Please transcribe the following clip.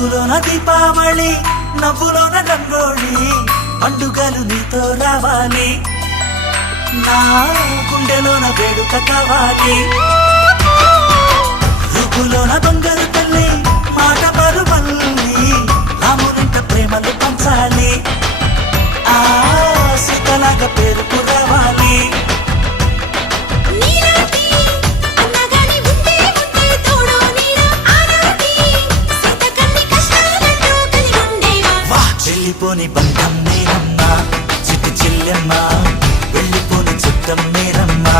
చూపులోన దీపావళి నవ్వులోన రంగోళి పండుగలు నీతో రావాలి నా గుండెలోన వేడుక కావాలి రూపులోన బంగారు తల్లి మాట పరువల్లి రామునింట ప్రేమలు పంచాలి ఆ సీతలాగా పేరుకు రావాలి వెళ్ళిపోని బంధం నేనమ్మా చిట్టి చెల్లెమ్మా వెళ్ళిపోని చుట్టం నేనమ్మా